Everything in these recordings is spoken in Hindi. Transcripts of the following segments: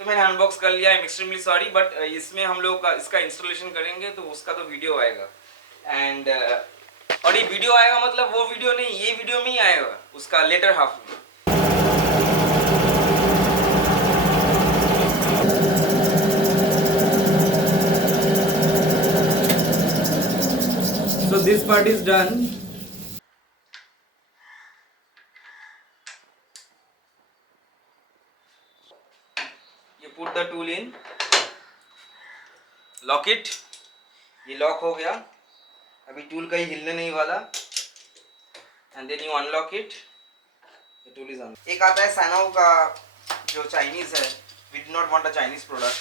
तो मैंने अनबॉक्स कर लिया। आई एम एक्सट्रीमली सॉरी, बट इसमें हम लोग का इसका इंस्टॉलेशन करेंगे तो उसका तो वीडियो आएगा। एंड और ये वीडियो आएगा मतलब वो वीडियो नहीं, ये वीडियो में ही आएगा उसका लेटर हाफ में। So this part is done. You put the tool in, lock it. ये लॉक हो गया, अभी टूल कहीं हिलने नहीं वाला। And then you unlock it, the tool is on. एक आता है सैनो का जो चाइनीज है। We did not want a Chinese product,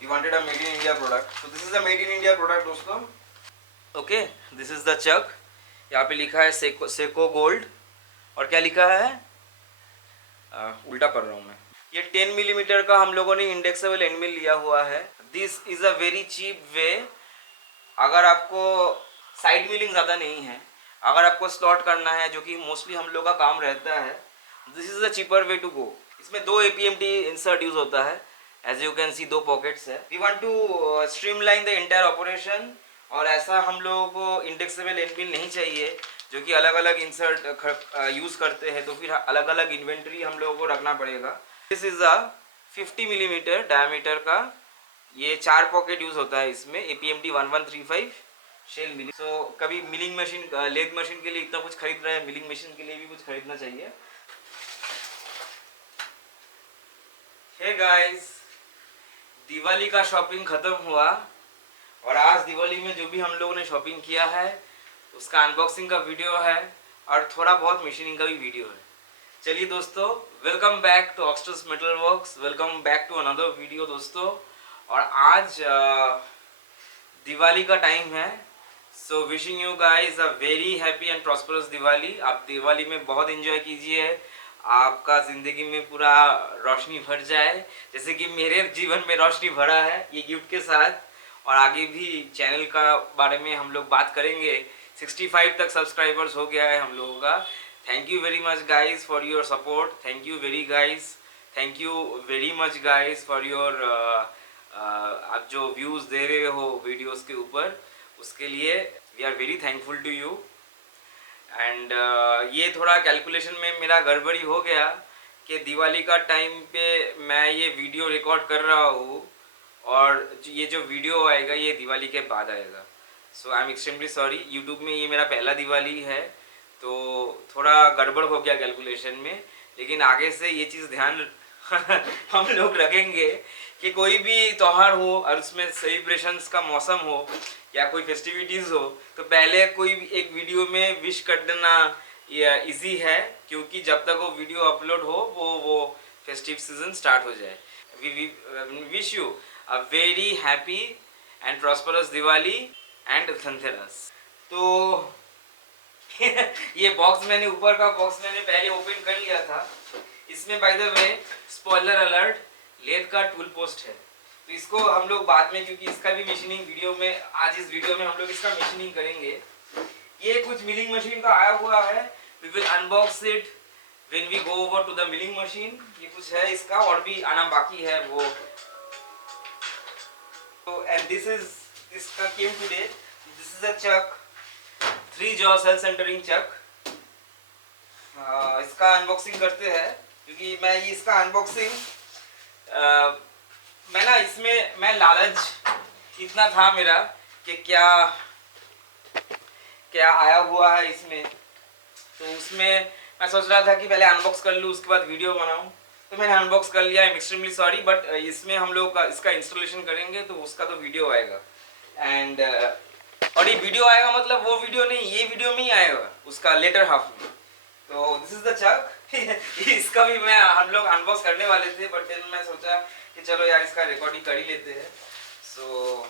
we wanted a made in India product. So this is a made in India product दोस्तों। Okay, this is the chuck. यहाँ पे लिखा है सेको गोल्ड। और क्या लिखा है, उल्टा पढ़ रहा हूँ मैं। ये 10 मिलीमीटर का हम लोगों ने इंडेक्सेबल एंड मिल लिया हुआ है। This is a very cheap way. अगर आपको साइड मिलिंग ज़्यादा नहीं है, अगर आपको स्लॉट करना है, जो कि मोस्टली हम लोग का काम रहता है, this is a cheaper way to go. इसमें 2 APMT इंसर्ट यूज होता है। As you can see 2 pockets है। We want to streamline the entire operation. और ऐसा हम लोग को इंडेक्सेबल एंड मिल नहीं चाहिए जो कि अलग अलग इंसर्ट यूज़ करते हैं, तो फिर अलग अलग इन्वेंट्री हम लोगों को रखना पड़ेगा। This is a 50 millimetre diameter का ये 4 पॉकेट यूज़ होता है इसमें। APMT 1135 shell milling. सो कभी मिलिंग मशीन, लेथ मशीन के लिए इतना कुछ खरीद रहे हैं, मिलिंग मशीन के लिए भी कुछ खरीदना चाहिए। हे गाइस, दिवाली का शॉपिंग ख़त्म हुआ और आज दिवाली में जो भी हम लोगों ने शॉपिंग किया है उसका अनबॉक्सिंग का वीडियो है और थोड़ा बहुत मशीनिंग का भी वीडियो है। चलिए दोस्तों, welcome back to Oxters metal works, welcome back to another video दोस्तों। और आज दिवाली का टाइम है। So wishing you guys a very happy and prosperous Diwali. आप दिवाली में बहुत एंजॉय कीजिए, आपका ज़िंदगी में पूरा रोशनी भर जाए जैसे कि मेरे जीवन में रोशनी भरा है ये गिफ्ट के साथ। और आगे भी चैनल का बारे में हम लोग बात करेंगे। 65 तक सब्सक्राइबर्स हो गया है हम लोगों का। Thank you very much guys for your support. Thank you very guys, thank you very much guys for your आप जो व्यूज़ दे रहे हो वीडियोस के ऊपर, उसके लिए we are very thankful to you. And ये थोड़ा कैलकुलेशन में मेरा गड़बड़ी हो गया कि दिवाली का टाइम पे मैं ये वीडियो रिकॉर्ड कर रहा हूँ और ये जो वीडियो आएगा ये दिवाली के बाद आएगा। So I am extremely sorry. YouTube में ये मेरा पहला दिवाली है तो थोड़ा गड़बड़ हो गया कैलकुलेशन में, लेकिन आगे से ये चीज़ ध्यान हम लोग रखेंगे कि कोई भी त्यौहार हो और उसमें सेलिब्रेशंस का मौसम हो या कोई फेस्टिविटीज़ हो तो पहले कोई भी एक वीडियो में विश कर देना इजी है, क्योंकि जब तक वो वीडियो अपलोड हो वो फेस्टिव सीजन स्टार्ट हो जाए। We wish you a very happy and prosperous Diwali and Dhanteras. तो ये बॉक्स मैंने ऊपर का बॉक्स मैंने पहले ओपन कर लिया था। इसमें by the way spoiler alert, lathe का टूल पोस्ट है। तो इसको हम लोग बाद में, क्योंकि इसका भी मशीनिंग वीडियो में, आज इस वीडियो में हम लोग इसका मशीनिंग करेंगे। ये कुछ मिलिंग मशीन का आया हुआ है। We will unbox it when we go over to the milling machine. ये कुछ है इसका और भी आना बाकी है वो। तो एंड दिस का came today. This is a chuck, 3 jaw self centering chuck. इसका अनबॉक्सिंग करते हैं, क्योंकि मैं ये इसका अनबॉक्सिंग मैं ना इसमें मैं लालच इतना था मेरा कि क्या क्या आया हुआ है इसमें, तो उसमें मैं सोच रहा था कि पहले अनबॉक्स कर लूँ उसके बाद वीडियो बनाऊँ। तो मैंने अनबॉक्स कर लिया। आई एम एक्सट्रीमली सॉरी, बट इसमें हम लोग का इसका इंस्टॉलेशन करेंगे तो उसका तो वीडियो आएगा। एंड और ये वीडियो आएगा मतलब वो वीडियो नहीं, ये वीडियो में ही आएगा उसका लेटर हाफ में। तो दिस इज द चक। इसका भी मैं हम लोग अनबॉक्स करने वाले थे, बट देन मैं सोचा कि चलो यार इसका रिकॉर्डिंग कर ही लेते हैं। So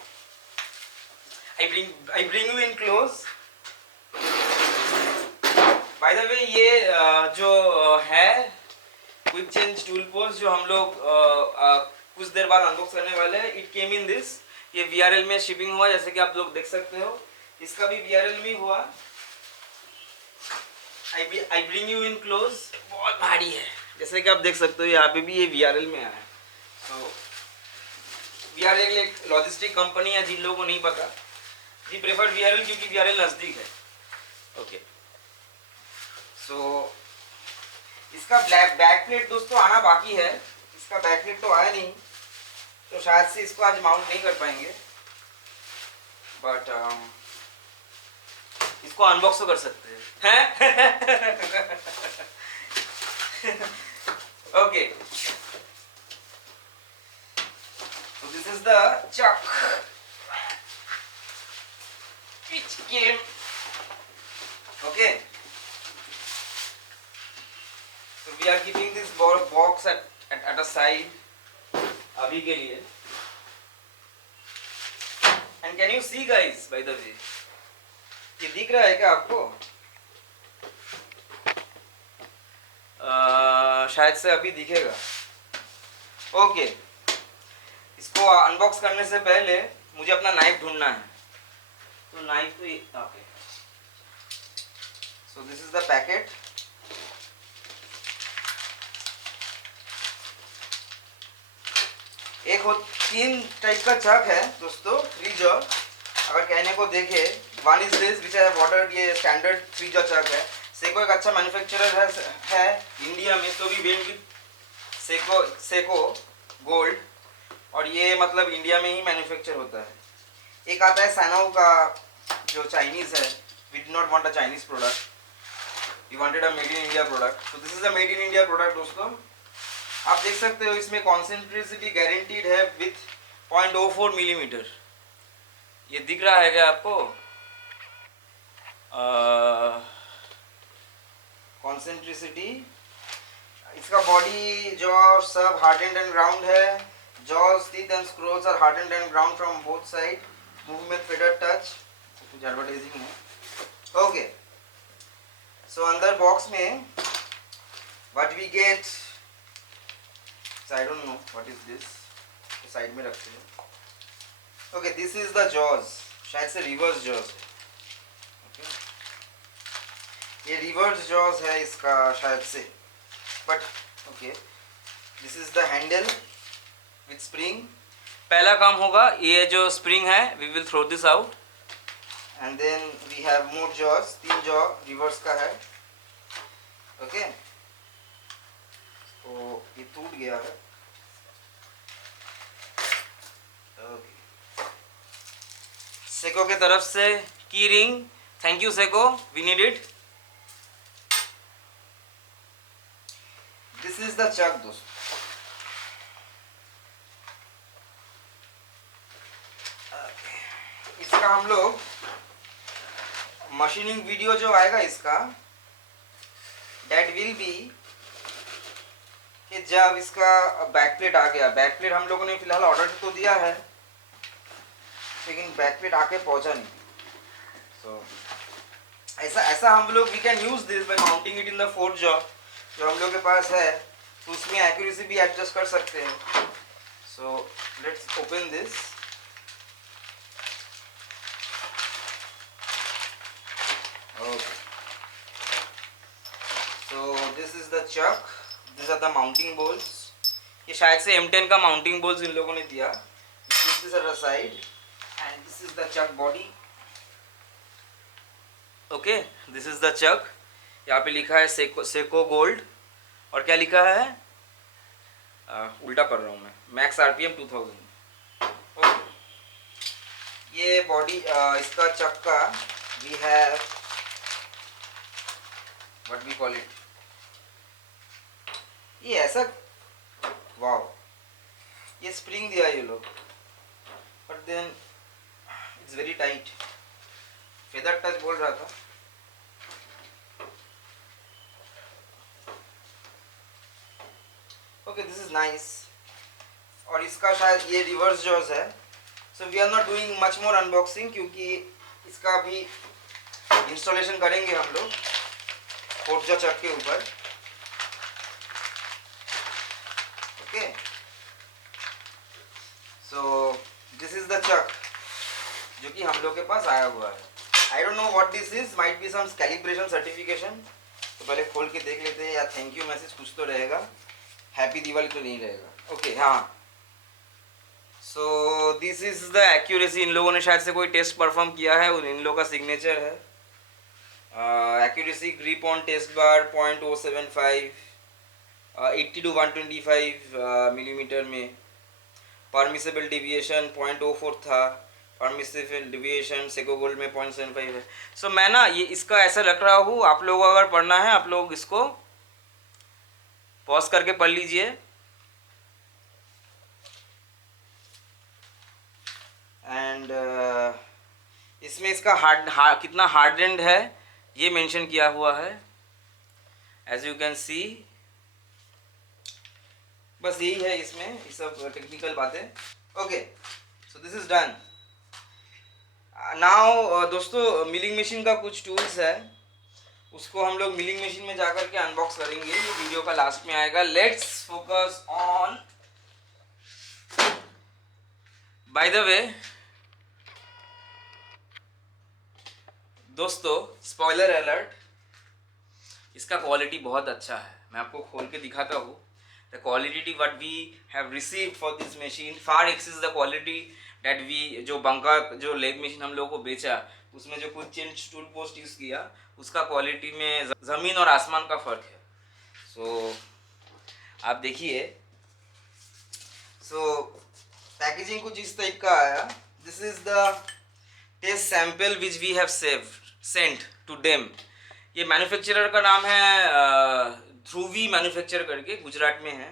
I bring you in close. By the way ये जो है क्विक चेंज टूल पोस्ट जो हम लोग कुछ देर बाद अनबॉक्स करने वाले हैं, इट केम इन दिस। ये VRL में शिपिंग हुआ जैसे कि आप लोग देख सकते हो। इसका भी VRL में हुआ। आई ब्रिंग यू इन क्लोज। बहुत भारी है जैसे कि आप देख सकते हो, यहाँ पे भी ये VRL में आया है। तो वीआरएल एक लॉजिस्टिक कंपनी है, जिन लोगों को नहीं पता जी प्रेफर वीआरएल क्योंकि वीआरएल नज़दीक है। ओके सो इसका बैक प्लेट दोस्तों आना बाकी है, इसका बैक प्लेट तो आया नहीं, तो शायद से इसको आज माउंट नहीं कर पाएंगे, बट इसको अनबॉक्स तो कर सकते हैं। Okay so this is the chuck which came okay so we are keeping this box at a side अभी के लिए। And can you see guys by the way, ये दिख रहा है क्या आपको? शायद से अभी दिखेगा। ओके इसको अनबॉक्स करने से पहले मुझे अपना नाइफ ढूंढना है, तो नाइफ तो okay so this is the packet. एक हो 3 टाइप का चक है दोस्तों, 3 जॉ अगर कहने को देखे। One is this which I ordered, ये स्टैंडर्ड 3 जॉ चक है। सेको एक अच्छा मैन्युफैक्चरर है इंडिया में, तो भी वेंड विद सेको गोल्ड, और ये मतलब इंडिया में ही मैन्युफैक्चर होता है। एक आता है सैनो का जो चाइनीज़ है, we did not want a Chinese product, we wanted a made in India product, तो this is a made in India product दोस्तों। आप देख सकते हो इसमें कॉन्सेंट्रेसिटी गारंटीड है विथ 0.04 मिलीमीटर। ये दिख रहा है क्या आपको? कॉन्सेंट्रेसिटी, इसका बॉडी जो सब हार्डेंड एंड ग्राउंड है, jaws teeth and scrolls are hardened and ground from both side, movement feather touch, कुछ एडवर्टाइजिंग है। ओके सो अंदर बॉक्स में what we get, I don't know what is this, side में रखते हैं। Okay this is the jaws, शायद से रिवर्स जॉज है। ओके ये रिवर्स जॉज है इसका शायद से, but okay this is the handle with spring. पहला काम होगा ये जो स्प्रिंग है, we will throw this out and then we have more jaws, 3 jaw reverse का है। ओके तो ये टूट गया है। ओके सेको के तरफ से की रिंग, थैंक यू सेको, we need it. This is the chuck दोस्तों। इसका हम लोग मशीनिंग वीडियो जो आएगा इसका, डेट विल बी कि जब इसका बैक प्लेट आ गया। बैक प्लेट हम लोगों ने फिलहाल ऑर्डर तो दिया है, लेकिन बैक प्लेट आके पहुंचा नहीं। सो ऐसा हम लोग we can use this by mounting it in the 4th jaw जो हम लोग के पास है, तो उसमें एक्यूरेसी भी एडजस्ट कर सकते हैं। So let's open this. Okay so this is the chuck, this are the mounting bolts. ये शायद से M10 का माउंटिंग बोल्स इन लोगों ने दिया। This are the side and this is the chuck body. Okay this is the chuck, यहाँ पे लिखा है सेको गोल्ड, और क्या लिखा है, उल्टा पढ़ रहा हूँ मैं, मैक्स RPM 2000। ओके ये बॉडी इसका चक का we have what we call it, ये ऐसा वाओ, ये स्प्रिंग दिया ये लोग, but then it's very tight, feather touch बोल रहा था। ओके दिस इज नाइस, और इसका शायद ये रिवर्स जॉज है। So we are not doing much more unboxing, क्योंकि इसका भी इंस्टॉलेशन करेंगे हम लोग 4th जॉ चक के ऊपर। Okay so this is the chuck जो कि हम लोग के पास आया हुआ है। I don't know what this is, might be some calibration certification, तो पहले खोल के देख लेते हैं, या थैंक यू मैसेज कुछ तो रहेगा, हैप्पी दिवाली तो नहीं रहेगा। ओके हाँ so this is the accuracy. इन लोगों ने शायद से कोई टेस्ट परफॉर्म किया है और इन लोगों का सिग्नेचर है। Accuracy grip on test bar 0.075, 80 to 125 millimetre में। परमिसेबल डिविएशन 0.04 था। परमिसेबल डिविएशन सेको गोल्ड में 0.75 है। सो मैं ना ये इसका ऐसा रख रहा हूँ, आप लोगों को अगर पढ़ना है आप लोग इसको पॉज करके पढ़ लीजिए। एंड इसमें इसका कितना हार्डेंड है ये मेंशन किया हुआ है, एज यू कैन सी। बस यही है इसमें, ये सब टेक्निकल बातें। Okay, so this is done. Now दोस्तों, मिलिंग मशीन का कुछ टूल्स है, उसको हम लोग मिलिंग मशीन में जाकर के अनबॉक्स करेंगे। ये वीडियो का लास्ट में आएगा। Let's focus on. Bye the way दोस्तों, स्पॉइलर अलर्ट, इसका क्वालिटी बहुत अच्छा है। मैं आपको खोल के दिखाता हूँ। The quality what we have received for this machine far एक्सीज द क्वालिटी दैट वी, जो बंका जो लेग मशीन हम लोगों को बेचा उसमें जो कुछ चेंज टूल पोस्ट यूज़ किया उसका क्वालिटी में ज़मीन और आसमान का फ़र्क है। सो आप देखिए। सो पैकेजिंग कुछ इस टाइप का आया। This is the test sample which we have sent to them. ये मैन्युफैक्चरर का नाम है ध्रुवी मैन्युफैक्चर करके, गुजरात में है।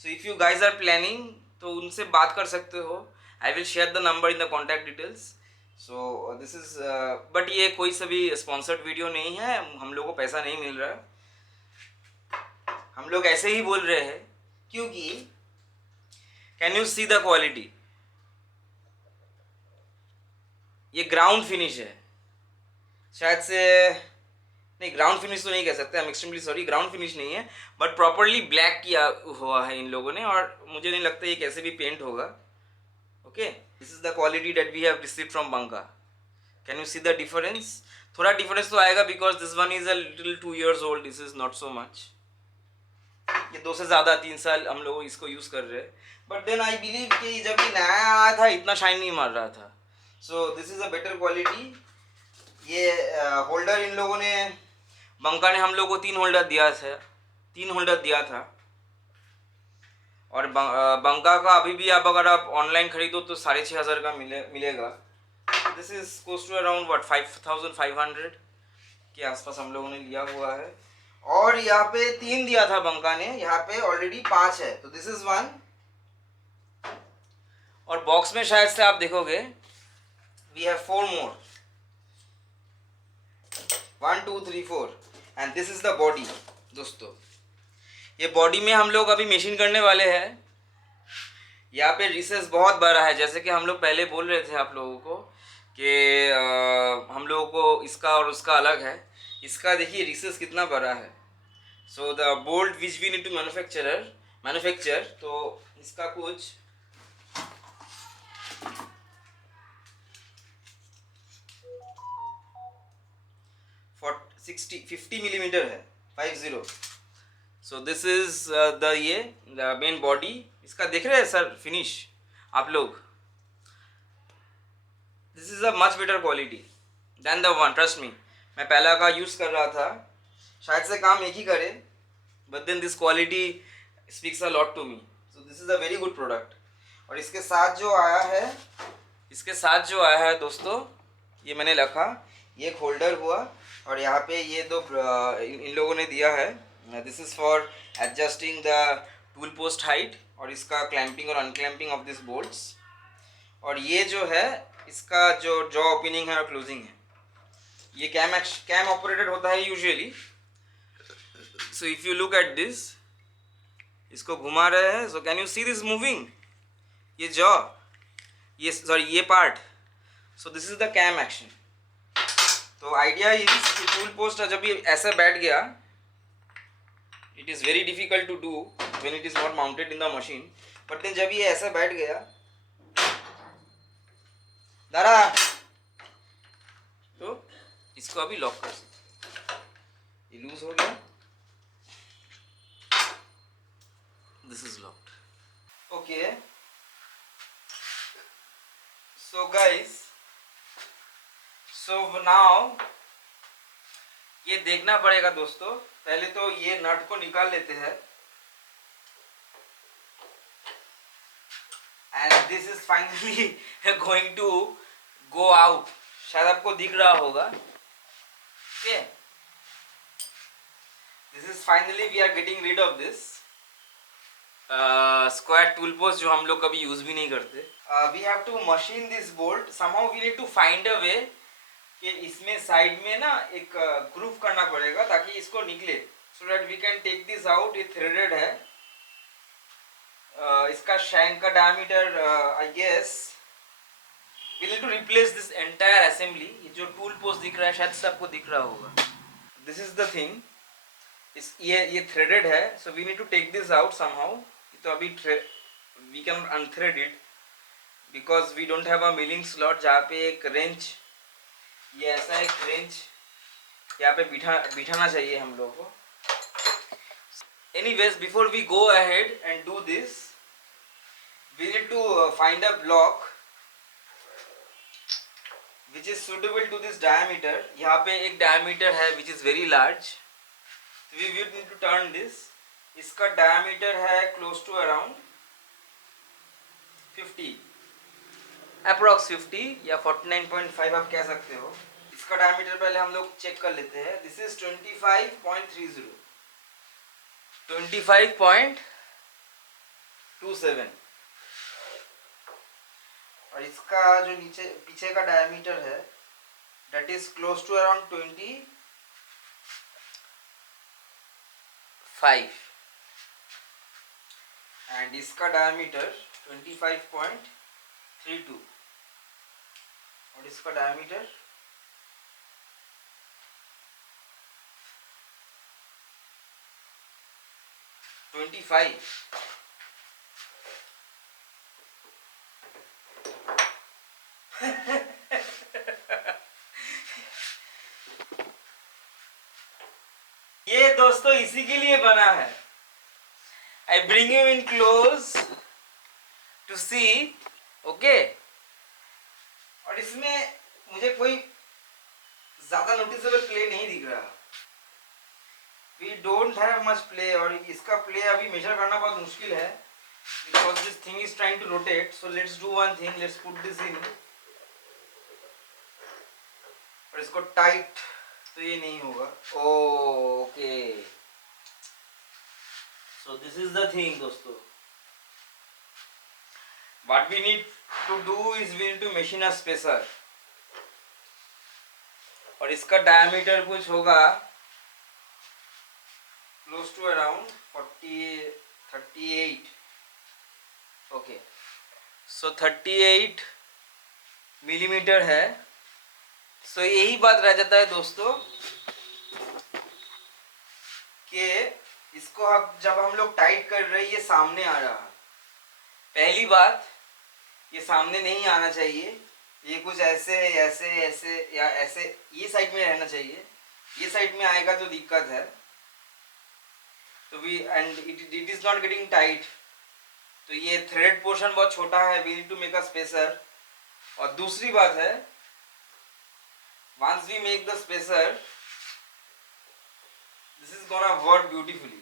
So if you guys are planning तो उनसे बात कर सकते हो। I will share the number in the contact details. So this is but ये कोई सभी स्पॉन्सर्ड वीडियो नहीं है, हम लोग को पैसा नहीं मिल रहा है, हम लोग ऐसे ही बोल रहे हैं क्योंकि can you see the quality. ये ग्राउंड फिनिश है, शायद से नहीं, ग्राउंड फिनिश तो नहीं कह सकते, आई am extremely sorry, ground finish नहीं है, बट प्रॉपरली ब्लैक किया हुआ है इन लोगों ने, और मुझे नहीं लगता ये कैसे भी पेंट होगा। Okay, this is the quality that we have received from Banka. Can you see the difference? थोड़ा डिफरेंस तो आएगा because this one is a little 2 years old, this is not so much. ये 2 से ज़्यादा 3 साल हम लोग इसको यूज़ कर रहे हैं, बट देन आई बिलीव कि जब ये नया आया था इतना शाइन नहीं मार रहा था। सो this is a better quality. ये होल्डर इन लोगों ने, बंका ने हम लोग को 3 होल्डर दिया था, 3 होल्डर दिया था। और बंका का अभी भी आप अगर आप ऑनलाइन खरीदो तो 6,500 का मिलेगा। This is cost to around what 5,500 के आसपास हम लोगों ने लिया हुआ है। और यहाँ पे 3 दिया था बंका ने, यहाँ पे ऑलरेडी 5 है, तो दिस इज 1। और बॉक्स में शायद से आप देखोगे we have 4 more, 1 2 3 4, and this is the body. दोस्तों, ये बॉडी में हम लोग अभी मशीन करने वाले हैं। यहाँ पे रिसेस बहुत बड़ा है, जैसे कि हम लोग पहले बोल रहे थे आप लोगों को कि हम लोगों को इसका और उसका अलग है। इसका देखिए रिसेस कितना बड़ा है। So the bolt which we need to manufacture, तो इसका कुछ 50 मिलीमीटर है, 50। सो दिस इज द ये द मेन बॉडी। इसका देख रहे हैं सर फिनिश आप लोग? This is a much better quality than the one, trust me. मैं पहला का यूज़ कर रहा था, शायद से काम एक ही करे, but then this quality speaks a lot to me. So this is a very good product. और इसके साथ जो आया है दोस्तों, ये मैंने रखा, ये एक होल्डर हुआ, और यहाँ पे ये दो इन लोगों ने दिया है। This is for adjusting the tool post height और इसका क्लैंपिंग और अनक्लैंपिंग ऑफ दिस बोल्ट्स। और ये जो है इसका जो जॉ ओपनिंग है और क्लोजिंग है, ये कैम ऑपरेटेड होता है usually. So if you look at this, इसको घुमा रहे हैं, so can you see this moving, ये जॉ, ये सॉरी ये part. So this is the cam action. तो आइडिया इज कि टूल पोस्ट जब ये ऐसा बैठ गया, it is very difficult to do when it is not mounted in the machine, but then जब ये ऐसा बैठ गया दारा, तो इसको अभी लॉक कर सकते, ये लूज हो गया, this is locked. Okay, so guys, so now ये देखना पड़ेगा दोस्तों। पहले तो ये नट को निकाल लेते हैं। And this is finally going to go out. शायद आपको दिख रहा होगा। Okay, this is finally we are getting rid of this square tool post जो हम लोग कभी यूज भी नहीं करते। We have to machine this bolt somehow. We need to find a way कि इसमें साइड में ना एक ग्रूव करना पड़ेगा ताकि इसको निकले, so that we can take this out. ये थ्रेडेड है। इसका शैंक का diameter I guess we need to replace this entire assembly. ये जो टूल पोस्ट दिख रहा है शायद से आपको दिख रहा होगा। This is the thing. ये थ्रेडेड है, so we need to take this out somehow. तो अभी we can unthread it because we don't have a milling slot जहाँ पे एक रेंच, ये ऐसा एक रेंच यहाँ पे बिठाना चाहिए हम लोग को। Anyways, before we go ahead and do this, we need to find a block which is suitable to this diameter. यहाँ पे एक diameter है which is very large. So we will need to turn this. इसका diameter है close to around 50, approx 50 या 49.5 आप कह सकते हो। इसका diameter पहले हम लोग चेक कर लेते हैं। This is 25.30, 25.27 और इसका जो नीचे पीछे का डायमीटर है that is close to around 25 and इसका डायमीटर 25.32 और इसका डायमीटर 25। ये दोस्तों इसी के लिए बना है। I bring you in close to see. Okay, और इसमें मुझे कोई ज्यादा नोटिसेबल प्ले नहीं दिख रहा। We don't have much play और इसका प्ले अभी मेजर करना बहुत मुश्किल है because this thing is trying to rotate. So let's do one thing, let's put this in और इसको टाइट तो ये नहीं होगा। Okay, so this is the thing दोस्तों। What we need to do is we need to machine a spacer और इसका डायमीटर कुछ होगा close to around 38। Okay, so 38 millimetre है। सो यही बात रह जाता है दोस्तों कि इसको अब जब हम लोग टाइट कर रहे हैं ये सामने आ रहा है। पहली बात, ये सामने नहीं आना चाहिए। ये कुछ ऐसे ऐसे ऐसे या ऐसे ये साइड में रहना चाहिए। ये साइड में आएगा तो दिक्कत है। तो we and it is not getting tight. तो ये थ्रेड पोर्शन बहुत छोटा है। We need to make a spacer. और दूसरी बात है, once we make the spacer, this is gonna work beautifully।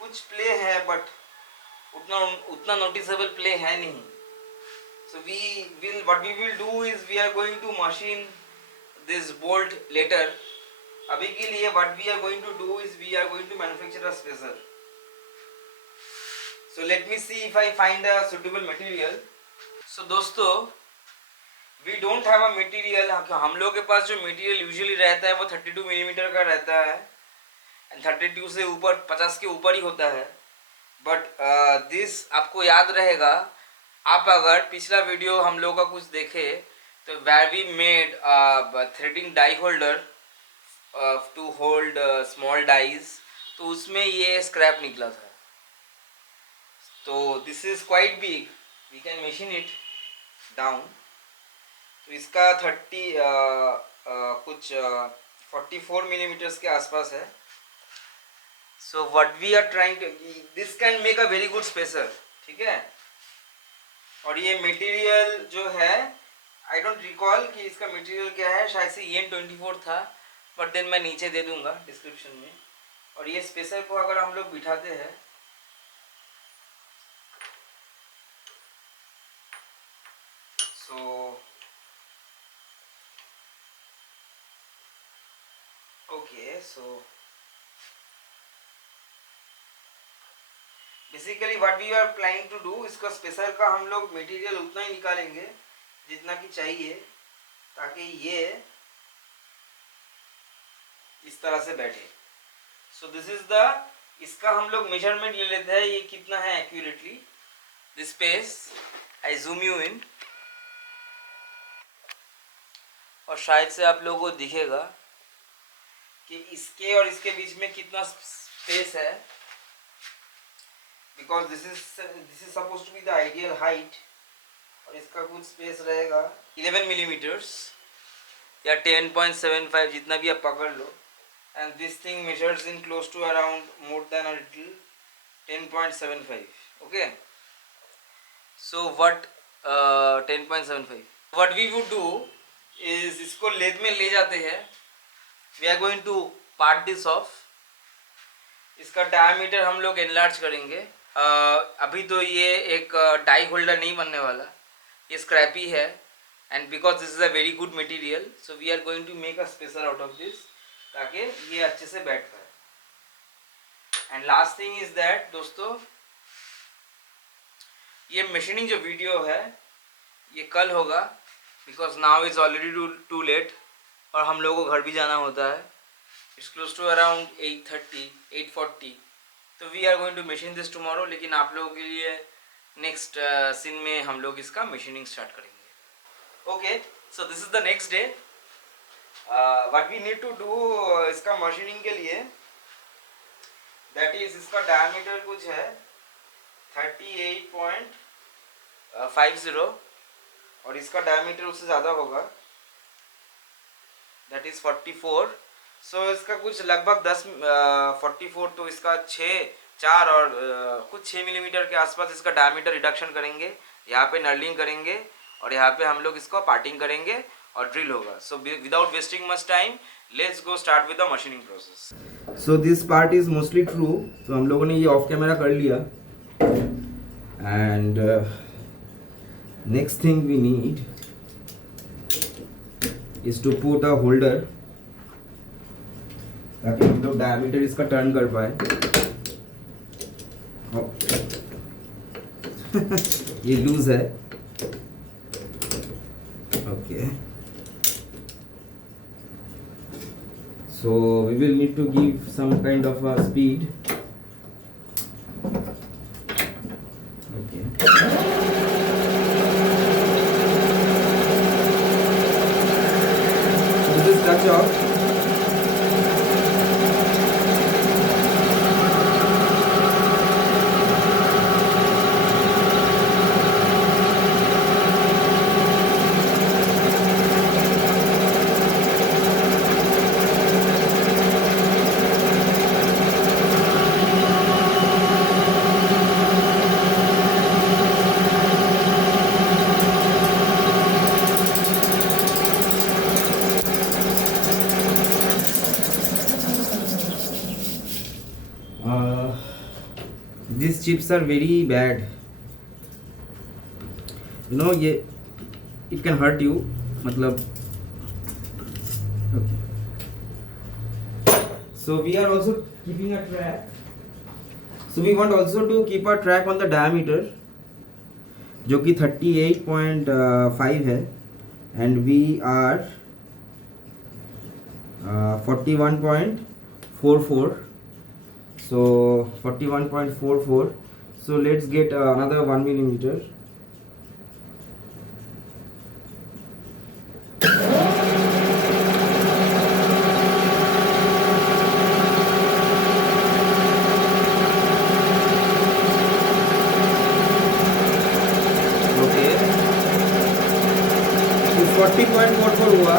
कुछ प्ले है बट उतना नोटिसेबल प्ले है नहीं। So what we will do is we are going to machine this bolt later। अभी के लिए what we are going to do is we are going to manufacture a spacer। So let me see if I find a suitable material। So दोस्तों, we don't have a material. हम लोग के पास जो मटेरियल यूजुअली रहता है वो 32 मिलीमीटर का रहता है एंड 32 से ऊपर 50 के ऊपर ही होता है। बट दिस आपको याद रहेगा, आप अगर पिछला वीडियो हम लोग का कुछ देखे तो where we made threading die holder to hold small dies, तो उसमें ये स्क्रैप निकला था। तो this is quite big, we can machine it down. तो इसका 44 मिलीमीटर्स के आसपास है। So what we are trying to, this can make a very good spacer. ठीक है, और ये मटेरियल जो है, आई डोंट रिकॉल कि इसका मटेरियल क्या है, शायद से EN24 था, बट देन मैं नीचे दे दूंगा डिस्क्रिप्शन में। और ये स्पेसर को अगर हम लोग बिठाते हैं, so okay, so basically what we are planning to do, इसका स्पेसर का हम लोग मटेरियल उतना ही निकालेंगे जितना कि चाहिए, ताकि ये इस तरह से बैठे। सो दिस इज द, इसका हम लोग मेजरमेंट ले लेते हैं ये कितना है accurately. This space, I zoom you in, और शायद से आप लोगों को दिखेगा कि इसके और इसके बीच में कितना स्पेस है, because this is suppose to be the ideal height, और इसका कुछ स्पेस रहेगा 11 मिलीमीटर्स या 10.75, जितना भी आप पकड़ लो, and this thing measures in close to around more than a little 10.75, okay. So what 10.75 what we would do is, इसको लेद में ले जाते हैं, we are going to part this off, इसका डायमीटर हम लोग एनलार्ज करेंगे। अभी तो ये एक डाई होल्डर नहीं बनने वाला, ये स्क्रैपी है, and because this is a very good material, so we are going to make a spacer out of this, ताकि ये अच्छे से बैठ पाए। And last thing is that दोस्तों, ये मशीनिंग जो वीडियो है ये कल होगा, because now is already too late, और हम लोगों को घर भी जाना होता है। इट्स क्लोज टू अराउंड 8:30 8:40, तो we are going to machine this tomorrow, लेकिन आप लोगों के लिए नेक्स्ट सीन में हम लोग इसका मशीनिंग स्टार्ट करेंगे। Okay, so this is the next day. What we need to do इसका मशीनिंग के लिए, दैट इज इसका डायमीटर कुछ है 38.50, और इसका डायमीटर उससे ज़्यादा होगा, दैट इज 44। सो इसका कुछ लगभग 44, तो इसका 4 और कुछ 6 मिलीमीटर के आसपास इसका डायमीटर रिडक्शन करेंगे। यहाँ पे नर्लिंग करेंगे, और यहाँ पे हम लोग इसको पार्टिंग करेंगे और ड्रिल होगा। So without wasting much time, let's go start with the machining process. So this part is mostly true, तो हम लोगों ने ये ऑफ कैमरा कर लिया, and next thing we need is to put a holder, ताकि हम लोग डायमीटर इसका टर्न कर पाए। ये लूज है, okay. So we will need to give some kind of a speed. Okay. So this is touch off. These chips are very bad, you know, ये it can hurt you, मतलब okay. So we are also keeping a track, so we want also to keep a track on the diameter, जो कि 38.5 है, and we are 41.44. So 41.44. So let's get another 1 millimeter. Okay. So 40.44 हुआ.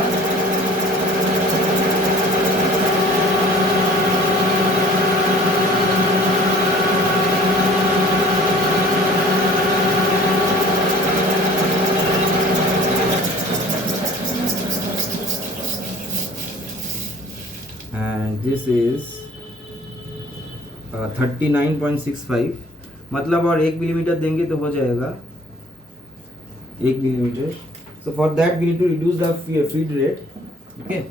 दिस इज 39.65, मतलब और 1 मिलीमीटर देंगे तो हो जाएगा 1 millimetre. So for that we need to reduce the feed rate. Okay.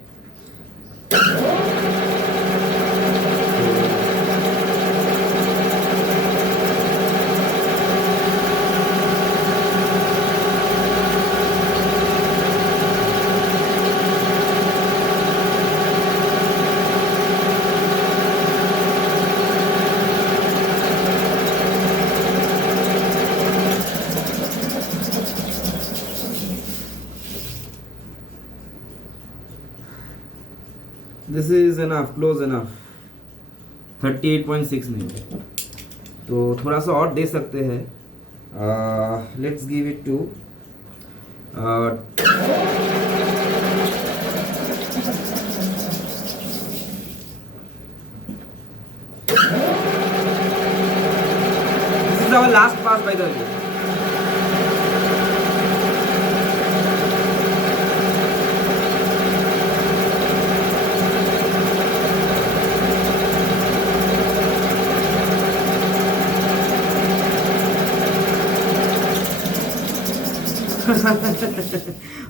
This is enough, close enough. 38.69. तो थोड़ा सा और दे सकते हैं. Let's give it two this is our last pass by the way.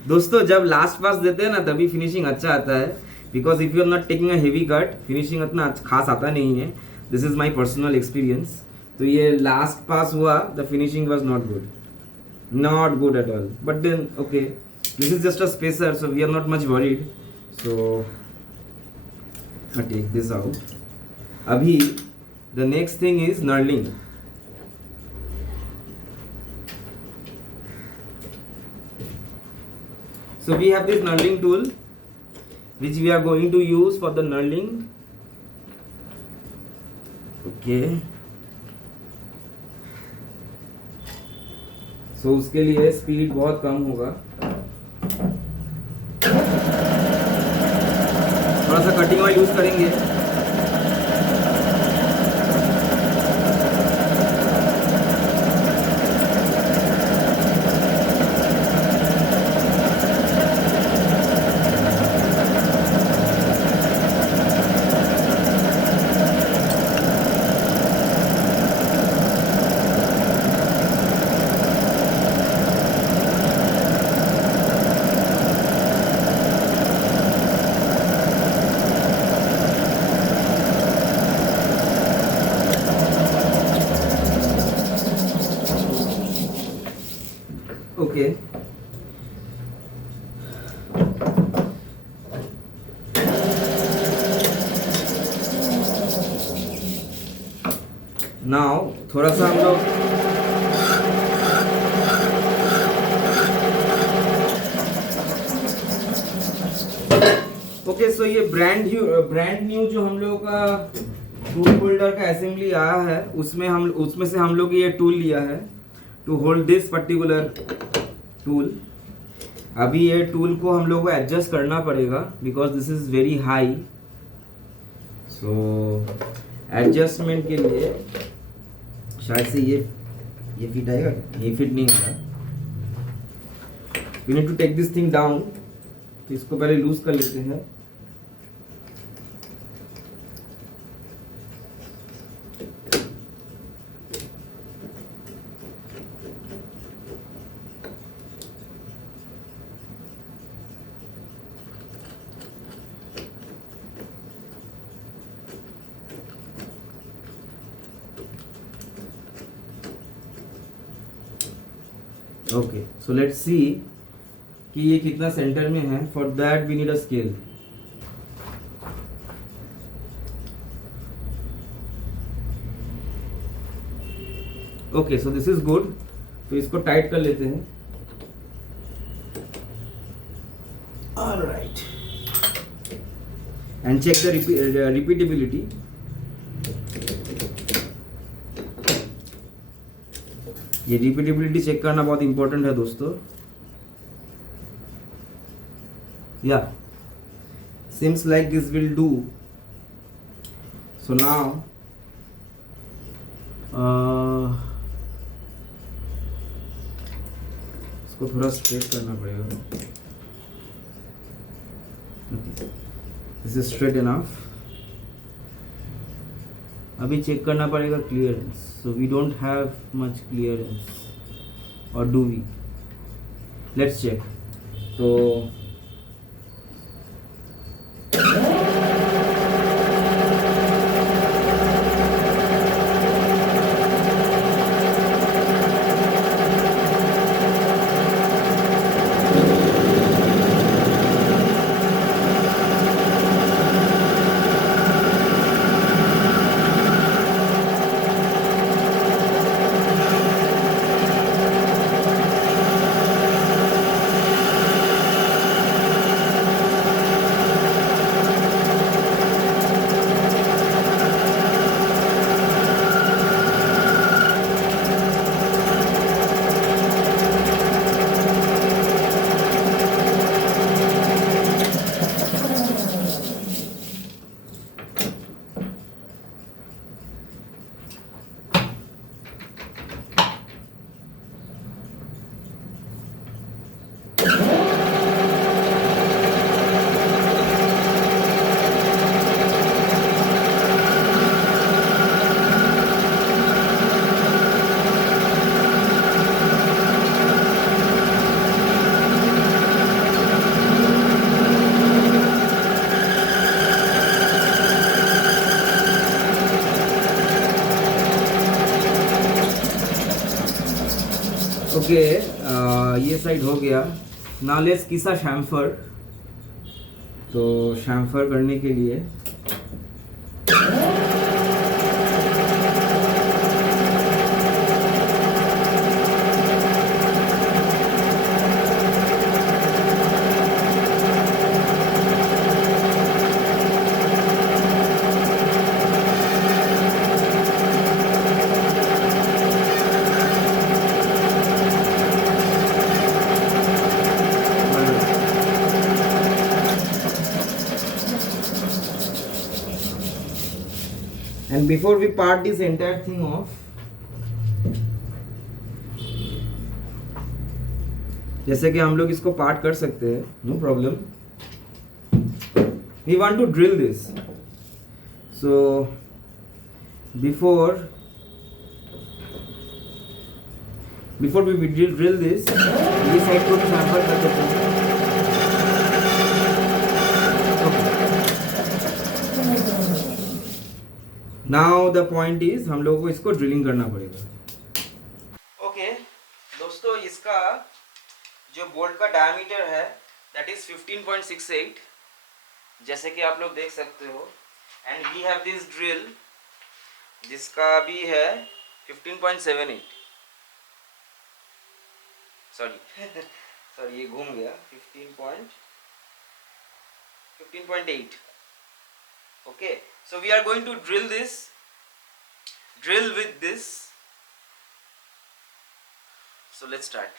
दोस्तों जब लास्ट पास देते हैं ना तभी फिनिशिंग अच्छा आता है, because if you are not taking a heavy cut finishing इतना खास आता नहीं है. This is my personal experience. तो ये लास्ट पास हुआ, the finishing was not good at all. But then okay, this is just a spacer, so we are not much worried. So take this out. अभी the next thing is knurling. So we have this knurling tool which we are going to use for the knurling. Okay. So उसके लिए स्पीड बहुत कम होगा. थोड़ा सा कटिंग ऑयल यूज करेंगे. Okay. Now थोड़ा सा हम लोग ओके. सो ये ब्रांड न्यू जो हम लोग का टूल होल्डर का असेंबली आया है, उसमें से हम लोग ये टूल लिया है to hold this particular tool. अभी ये टूल को हम लोग को एडजस्ट करना पड़ेगा because this is very high. So adjustment के लिए शायद से ये फिट आएगा, ये फिट नहीं होगा. We need to take this thing down. तो इसको पहले लूज कर लेते हैं. ओके, सो लेट्स सी कि ये कितना सेंटर में है. For that we need a scale. Okay, so this is good. तो इसको टाइट कर लेते हैं. Alright, and check the repeatability. ये रिपीटेबिलिटी चेक करना बहुत इंपॉर्टेंट है दोस्तों. या seems like this will do. So now इसको थोड़ा स्ट्रेट करना पड़ेगा. Okay, this is straight enough. अभी चेक करना पड़ेगा clearance. So we don't have much clearance, और डू वी? Let's check. तो ओके, ये साइड हो गया. नाउ लेट्स किसा शैम्फर. तो शैम्फर करने के लिए and before we part this entire thing off, जैसे कि हम लोग इसको पार्ट कर सकते हैं, no problem. We want to drill this. सो before we drill this, ये साइड को भी सैंपल कर देते हैं. नाउ द पॉइंट इज, हम लोगों को इसको ड्रिलिंग करना पड़ेगा. ओके दोस्तों, इसका जो बोल्ट का डायमीटर है दैट इज 15.68, जैसे कि आप लोग देख सकते हो. And we have this drill जिसका भी है 15.78. सॉरी ये घूम गया. 15.8. okay, so we are going to drill with this. So let's start.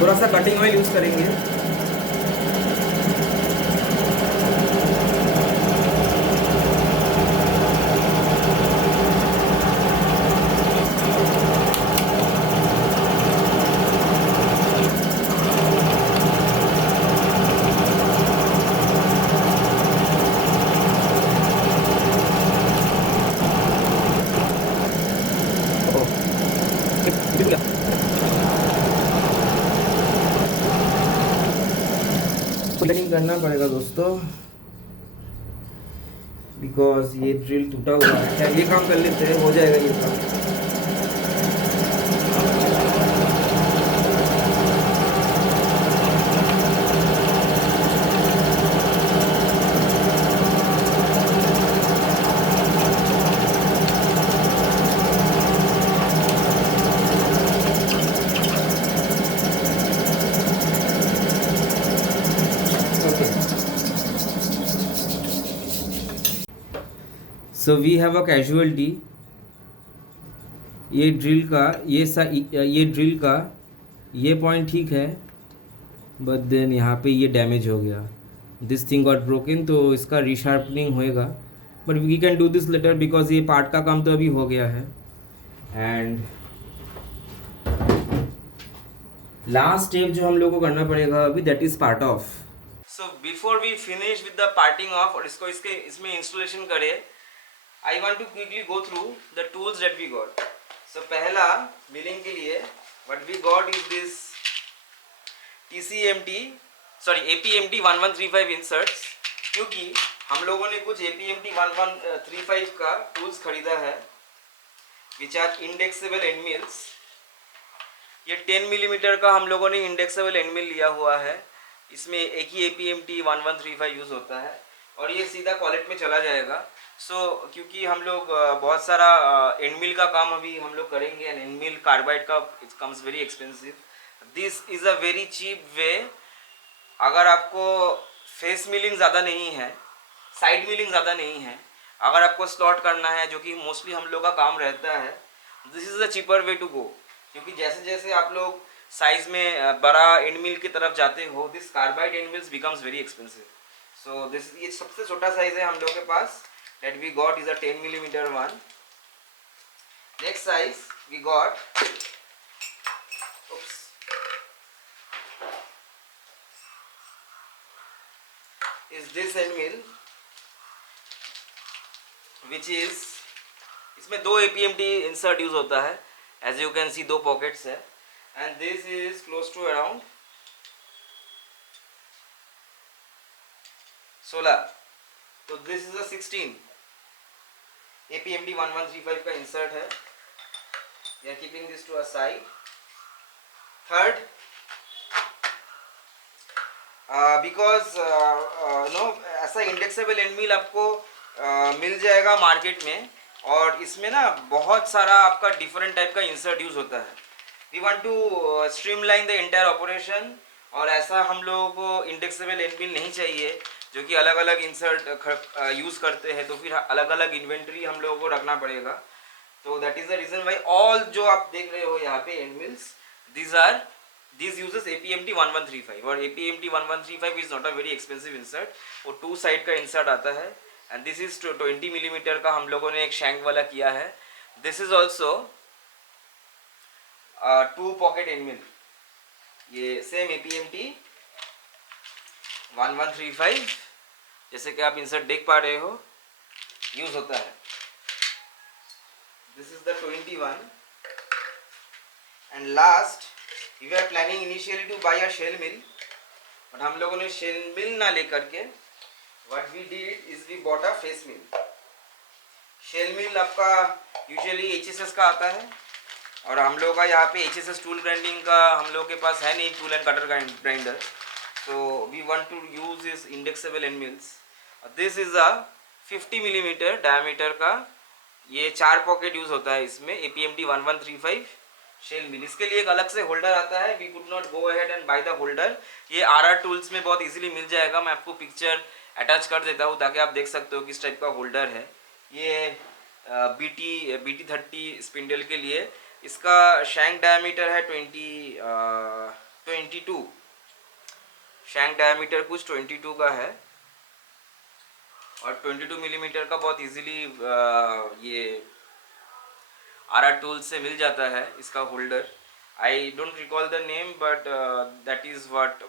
थोड़ा सा कटिंग ऑयल यूज करेंगे. ड्रिलिंग करना पड़ेगा दोस्तों, बिकॉज ये ड्रिल टूटा हुआ है. ये काम कर लेते हैं, हो जाएगा ये काम. So we have a casualty. ये ड्रिल का ये पॉइंट ठीक है, बट देन यहाँ पे ये डैमेज हो गया. This thing got broken. तो इसका रीशार्पनिंग होएगा, but we can do this later because ये पार्ट का काम तो अभी हो गया है. एंड लास्ट स्टेप जो हम लोग को करना पड़ेगा अभी, that is part off. So before we finish with the parting off और इसमें इंस्टॉलेशन करें, I want to quickly go through the tools that we got. So पहला मिलिंग के लिए what we got is this APMT 1135 inserts, क्योंकि हम लोगों ने कुछ APMT 1135 का टूल्स खरीदा है विच आर इंडेक्सेबल एंड मिल्स. ये 10 मिलीमीटर का हम लोगों ने इंडेक्सेबल एंड मिल लिया हुआ है. इसमें एक ही APMT 1135 यूज़ होता है और ये सीधा कॉलेट में चला जाएगा. क्योंकि हम लोग बहुत सारा एंड मिल का काम अभी हम लोग करेंगे एंड एंड मिल कार्बाइड का it comes very expensive. This is a very cheap way. अगर आपको फेस मिलिंग ज़्यादा नहीं है, साइड मिलिंग ज़्यादा नहीं है, अगर आपको स्लॉट करना है जो कि मोस्टली हम लोग का काम रहता है, this is a cheaper way to go. क्योंकि जैसे जैसे आप लोग साइज में बड़ा एंड मिल की तरफ जाते हो, this carbide and mills becomes very expensive. So this ये सबसे छोटा साइज है हम लोग के पास that we got is a 10 millimeter one. Next size we got is this end mill which is इसमें दो APMT insert यूज होता है. as you can see दो pockets है and this is close to around 16. तो this is a 16 APMT 1135 का इंसर्ट है. We are keeping this to a side. Third, because no ऐसा इंडेक्सेबल एंड मिल आपको मिल जाएगा मार्केट में और इसमें ना बहुत सारा आपका डिफरेंट टाइप का इंसर्ट यूज होता है. We want to streamline the entire operation और ऐसा हम लोगों को इंडेक्सेबल एंड मिल नहीं चाहिए जो कि अलग अलग इंसर्ट यूज़ करते हैं, तो फिर अलग अलग इन्वेंट्री हम लोगों को रखना पड़ेगा. तो that is the reason why all जो आप देख रहे हो यहाँ पे and mills, this uses APMT 1135 और APMT 1135 is not a very expensive insert. वो 2 साइड का इंसर्ट आता है एंड दिस इज़ 20 मिलीमीटर का हम लोगों ने एक शैंक वाला किया है. This is also 2 pocket end mill. ये सेम APMT 1135 जैसे कि आप इंसर्ट देख पा रहे हो यूज होता है. This is the 21 and last we are planning initially to buy a shell mill, but हम लोगों ने शेल मिल ना लेकर के what we did is we bought a face mill. Shell mill आपका यूजुअली HSS का आता है और हम लोग का यहाँ पे HSS टूल ग्राइंडिंग का हम लोग के पास है नहीं, tool end cutter grinder. So we want to use this indexable end mills. This is a 50 millimeter diameter का ये 4 पॉकेट यूज होता है इसमें APMT 1135 शेल मिल. इसके लिए एक अलग से होल्डर आता है. We could not go ahead and buy the holder. ये RR टूल्स में बहुत इजीली मिल जाएगा. मैं आपको पिक्चर अटैच कर देता हूँ ताकि आप देख सकते हो किस टाइप का होल्डर है. ये BT30 स्पिंडल के लिए इसका शैंक डायमीटर है 22. शैंक डायमीटर कुछ 22 का है और 22 मिलीमीटर का बहुत इजीली ये RR टूल से मिल जाता है इसका holder. I don't recall the name but that is what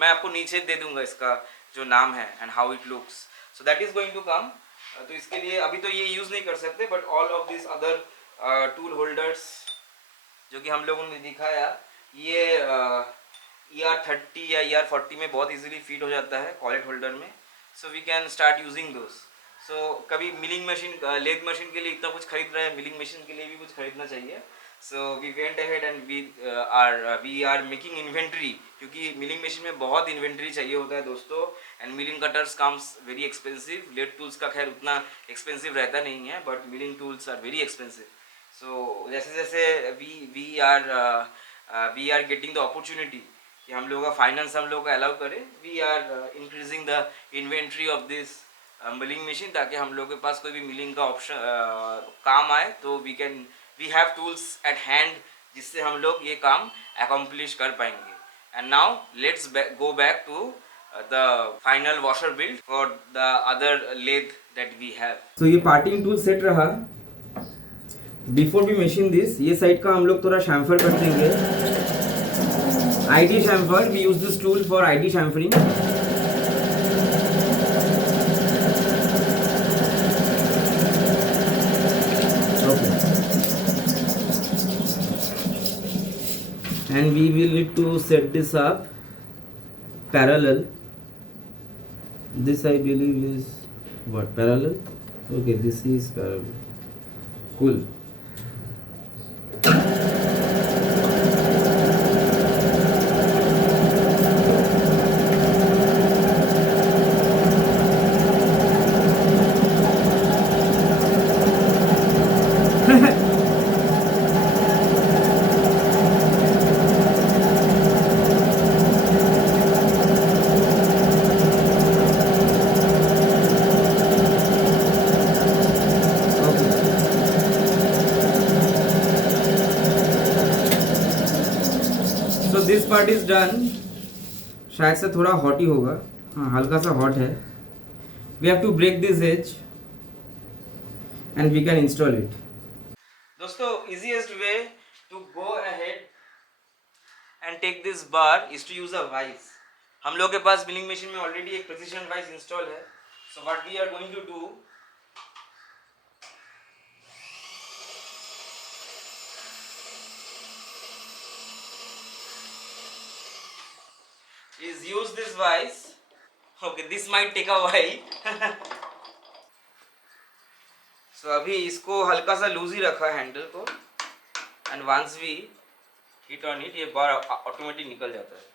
मैं आपको नीचे दे दूंगा इसका जो नाम है and how it looks. So that is going to come. तो इसके लिए अभी तो ये यूज़ नहीं कर सकते but all of this other tool holders जो कि हम लोगों ने दिखाया ये ER30 या ER40 में बहुत इजीली फिट हो जाता है कॉलेट होल्डर में. So we can start using those. So कभी मिलिंग मशीन लेथ मशीन के लिए इतना कुछ खरीद रहे हैं, मिलिंग मशीन के लिए भी कुछ खरीदना चाहिए. So we went ahead and we are making inventory, क्योंकि मिलिंग मशीन में बहुत इन्वेंट्री चाहिए होता है दोस्तों. End milling cutters comes very expensive. Lathe tools का खैर उतना एक्सपेंसिव रहता नहीं है but milling tools are very expensive. So जैसे जैसे we are getting the opportunity कि हम लोगों का फाइनेंस हम लोग का अलाउ करें, we are increasing the inventory of this milling machine ताकि हम लोग के पास कोई भी मिलिंग का ऑप्शन काम आए तो we have tools at hand जिससे हम लोग ये काम अकम्प्लिश कर पाएंगे. And now let's go back to the final washer build for the other lathe that we have. तो ये पार्टिंग टूल सेट रहा. बिफोर वी मशीन दिस ये साइड का हम लोग थोड़ा शैम्फर कर देंगे. ID chamfer, we use this tool for ID chamfering. and we will need to set this up parallel. This I believe is what, parallel? Okay, this is parallel. Cool. So this part is done. शायद से थोड़ा हॉट ही होगा, हाँ हल्का सा हॉट है. We have to break this edge and we can install it. दोस्तों easiest way to go ahead and take this bar is to use a vise. हम लोग के पास मिलिंग मशीन में ऑलरेडी एक प्रिसिशन वाइज इंस्टॉल है. So what we are going to do, is use this vise. Okay, this might take a while. So अभी इसको हल्का सा लूज ही रखा है हैंडल को, and once we hit on it ये बार ऑटोमेटिक निकल जाता है.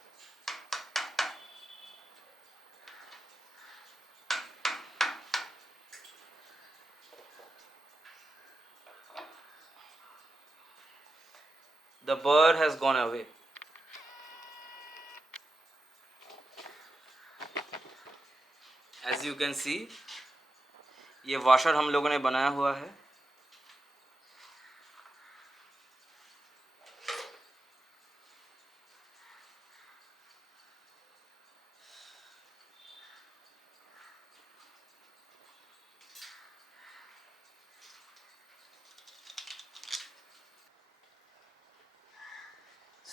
The burr has gone away. As you can see, ये वॉशर हम लोगों ने बनाया हुआ है.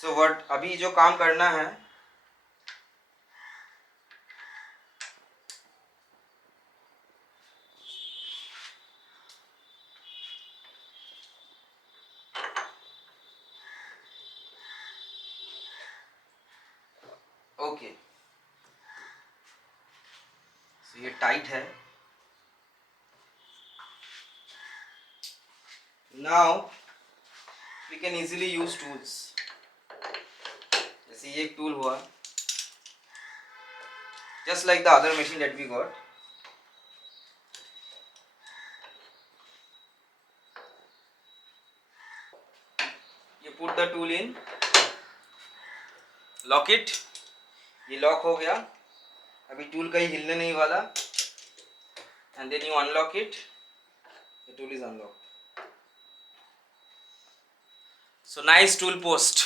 So what अभी जो काम करना है, ओके सो ये टाइट है. Now we can easily use tools. जैसे ये एक टूल हुआ, just like the other machine that we got. You put the tool in, lock it. ये लॉक हो गया. अभी टूल कहीं हिलने नहीं वाला. And then you unlock it. The tool is unlocked. So nice tool post.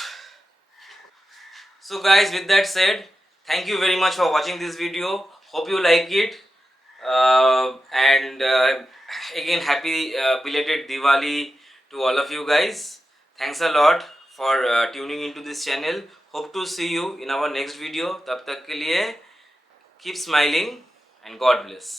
So guys, with that said, thank you very much for watching this video. Hope you like it. And again, happy belated Diwali to all of you guys. Thanks a lot for tuning into this channel. Hope to see you in our next video. तब तक के लिए keep smiling and God bless.